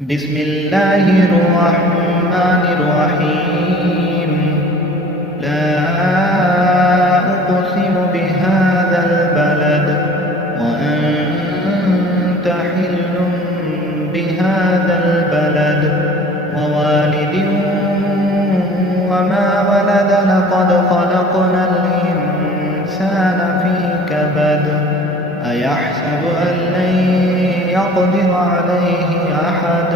بسم الله الرحمن الرحيم. لا أقسم بهذا البلد وأنت حل بهذا البلد ووالد وما ولد لقد خلقنا الإنسان في كبد أيحسب أن لن يقدر عليه أحد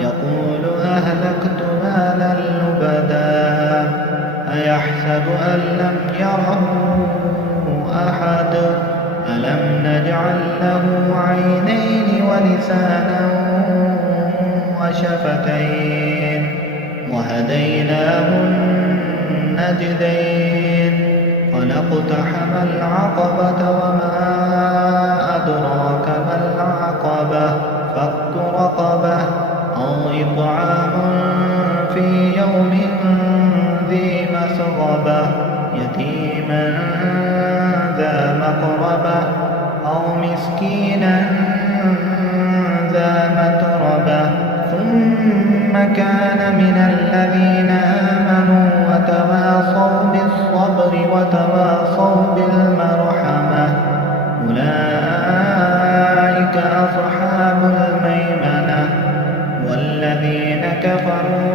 يقول أهلكت مالا لبدا أيحسب أن لم يره أحد ألم نجعل له عينين ولسانا وشفتين وهديناه النجدين فلاقتحم العقبة وما أدراك ما العقبة فك رقبة أو إطعام في يوم ذي مسغبة يتيما ذا مقربة أو مسكينا ذا متربة ثم كان من الذين آمنوا وتواصوا بالصبر وتواصوا بالمرحمة أولئك أصحاب الميمنة والذين كفروا